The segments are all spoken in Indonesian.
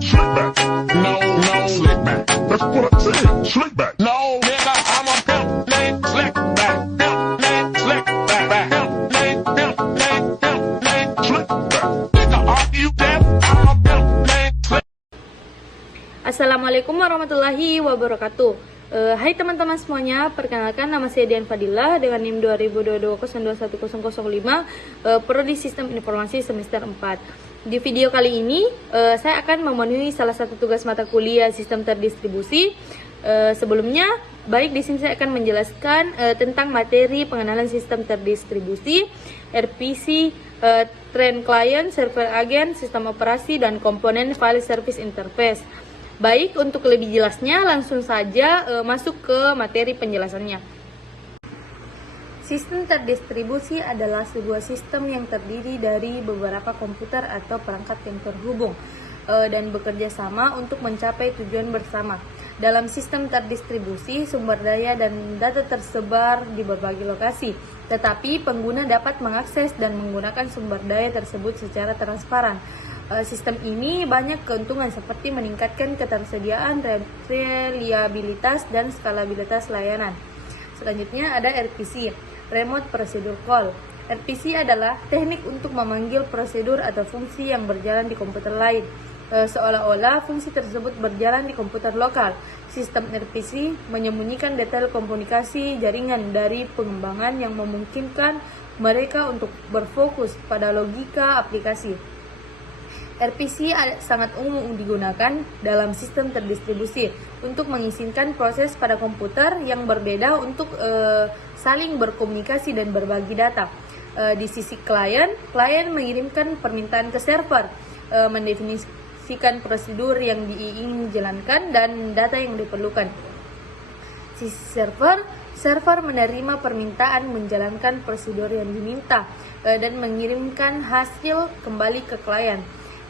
Slick back. No, no, slick back. That's what I said. Slick back. No, nigga, I'm a pimp named Slick back. Pimp named Slick back. Pimp named Slick back. Nigga, are you deaf? I'm a pimp named Slick. Assalamualaikum warahmatullahi wabarakatuh. Hai teman-teman semuanya, perkenalkan nama saya Dian Fadila dengan NIM 2022021005, Prodi Sistem Informasi semester 4. Di video kali ini saya akan memenuhi salah satu tugas mata kuliah sistem terdistribusi. Sebelumnya, baik di sini saya akan menjelaskan tentang materi pengenalan sistem terdistribusi, RPC, trend client, server agent, sistem operasi, dan komponen file service interface. Baik, untuk lebih jelasnya langsung saja masuk ke materi penjelasannya. Sistem terdistribusi adalah sebuah sistem yang terdiri dari beberapa komputer atau perangkat yang terhubung dan bekerja sama untuk mencapai tujuan bersama. Dalam sistem terdistribusi, sumber daya dan data tersebar di berbagai lokasi, tetapi pengguna dapat mengakses dan menggunakan sumber daya tersebut secara transparan. Sistem ini banyak keuntungan seperti meningkatkan ketersediaan, reliabilitas, dan skalabilitas layanan. Selanjutnya ada RPC, Remote Procedure Call. RPC adalah teknik untuk memanggil prosedur atau fungsi yang berjalan di komputer lain, seolah-olah fungsi tersebut berjalan di komputer lokal. Sistem RPC menyembunyikan detail komunikasi jaringan dari pengembangan yang memungkinkan mereka untuk berfokus pada logika aplikasi. RPC sangat umum digunakan dalam sistem terdistribusi untuk mengizinkan proses pada komputer yang berbeda untuk saling berkomunikasi dan berbagi data. Di sisi klien mengirimkan permintaan ke server, mendefinisikan prosedur yang ingin dijalankan dan data yang diperlukan. Sisi server menerima permintaan, menjalankan prosedur yang diminta, dan mengirimkan hasil kembali ke klien.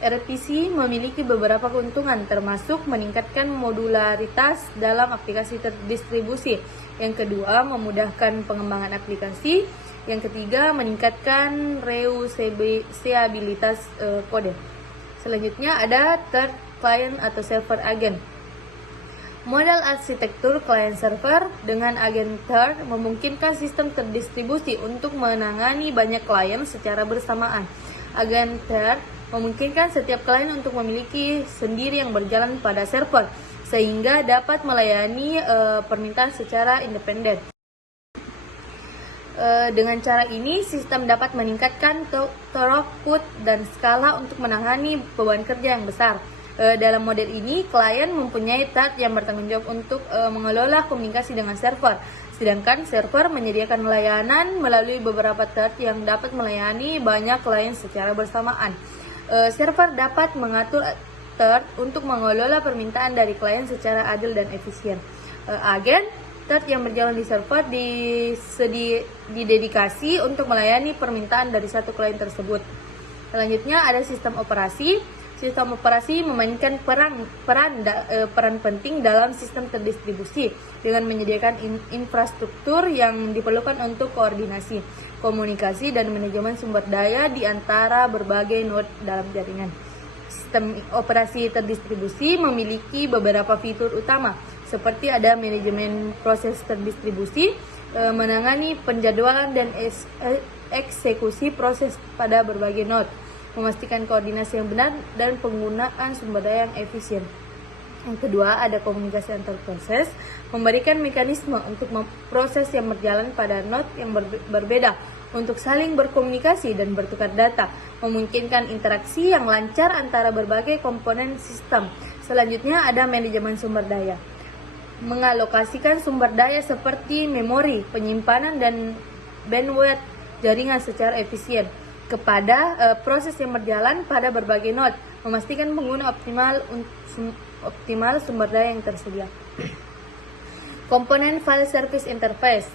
RPC memiliki beberapa keuntungan, termasuk meningkatkan modularitas dalam aplikasi terdistribusi. Yang kedua, memudahkan pengembangan aplikasi. Yang ketiga, meningkatkan reusabilitas kode. Selanjutnya ada third client atau server agent. Model arsitektur client server dengan agen third memungkinkan sistem terdistribusi untuk menangani banyak klien secara bersamaan. Agen third memungkinkan setiap klien untuk memiliki sendiri yang berjalan pada server, sehingga dapat melayani permintaan secara independen. Dengan cara ini, sistem dapat meningkatkan throughput dan skala untuk menangani beban kerja yang besar. Dalam model ini, klien mempunyai third yang bertanggung jawab untuk mengelola komunikasi dengan server, sedangkan server menyediakan layanan melalui beberapa third yang dapat melayani banyak klien secara bersamaan. Server dapat mengatur third untuk mengelola permintaan dari klien secara adil dan efisien. Agen third yang berjalan di server didedikasi untuk melayani permintaan dari satu klien tersebut. Selanjutnya ada sistem operasi. Sistem operasi memainkan peran penting dalam sistem terdistribusi dengan menyediakan infrastruktur yang diperlukan untuk koordinasi, komunikasi, dan manajemen sumber daya di antara berbagai node dalam jaringan. Sistem operasi terdistribusi memiliki beberapa fitur utama, seperti ada manajemen proses terdistribusi, menangani penjadwalan dan eksekusi proses pada berbagai node, memastikan koordinasi yang benar dan penggunaan sumber daya yang efisien. Yang kedua, ada komunikasi antar proses, memberikan mekanisme untuk proses yang berjalan pada node yang berbeda untuk saling berkomunikasi dan bertukar data, memungkinkan interaksi yang lancar antara berbagai komponen sistem. Selanjutnya ada manajemen sumber daya, mengalokasikan sumber daya seperti memori, penyimpanan, dan bandwidth jaringan secara efisien kepada proses yang berjalan pada berbagai node, memastikan pengguna optimal sumber daya yang tersedia. Komponen file service interface.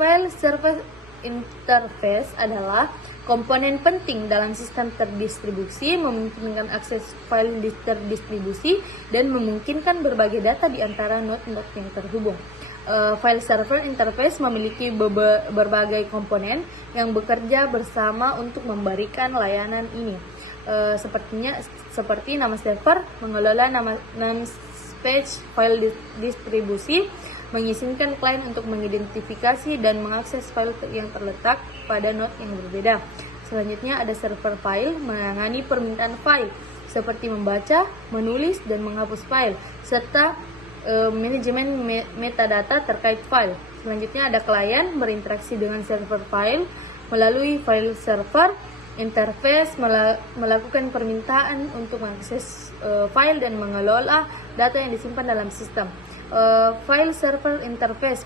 File service interface adalah komponen penting dalam sistem terdistribusi, memungkinkan akses file terdistribusi dan memungkinkan berbagai data di antara node-node yang terhubung. File server interface memiliki berbagai komponen yang bekerja bersama untuk memberikan layanan ini. seperti nama server, mengelola namespace file distribusi, mengizinkan klien untuk mengidentifikasi dan mengakses file yang terletak pada node yang berbeda. Selanjutnya ada server file, menangani permintaan file seperti membaca, menulis, dan menghapus file, serta manajemen metadata terkait file. Selanjutnya ada klien, berinteraksi dengan server file melalui file server, interface, melakukan permintaan untuk mengakses file dan mengelola data yang disimpan dalam sistem. File server interface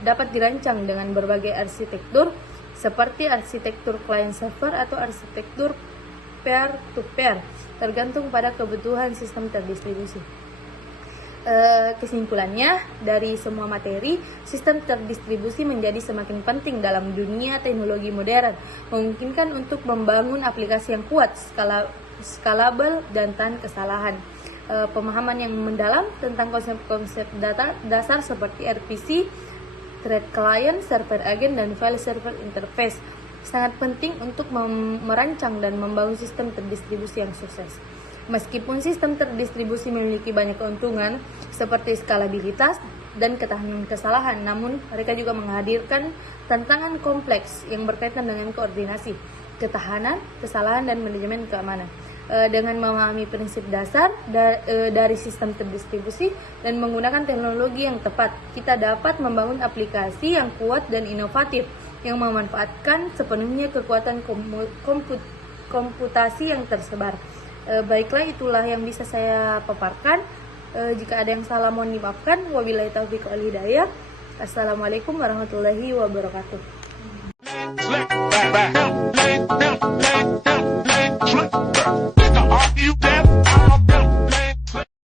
dapat dirancang dengan berbagai arsitektur seperti arsitektur client server atau arsitektur peer-to-peer, tergantung pada kebutuhan sistem terdistribusi. Kesimpulannya, dari semua materi, sistem terdistribusi menjadi semakin penting dalam dunia teknologi modern, memungkinkan untuk membangun aplikasi yang kuat, scalable, dan tahan kesalahan. Pemahaman yang mendalam tentang konsep-konsep data dasar seperti RPC, thread client, server agent, dan file server interface sangat penting untuk merancang dan membangun sistem terdistribusi yang sukses. Meskipun sistem terdistribusi memiliki banyak keuntungan seperti skalabilitas dan ketahanan kesalahan, namun mereka juga menghadirkan tantangan kompleks yang berkaitan dengan koordinasi, ketahanan, kesalahan, dan manajemen keamanan. Dengan memahami prinsip dasar dari sistem terdistribusi dan menggunakan teknologi yang tepat, kita dapat membangun aplikasi yang kuat dan inovatif yang memanfaatkan sepenuhnya kekuatan komputasi yang tersebar. Baiklah, itulah yang bisa saya paparkan. Jika ada yang salah mohon dimaafkan. Wabillahi taufiq wal hidayah. Assalamualaikum warahmatullahi wabarakatuh.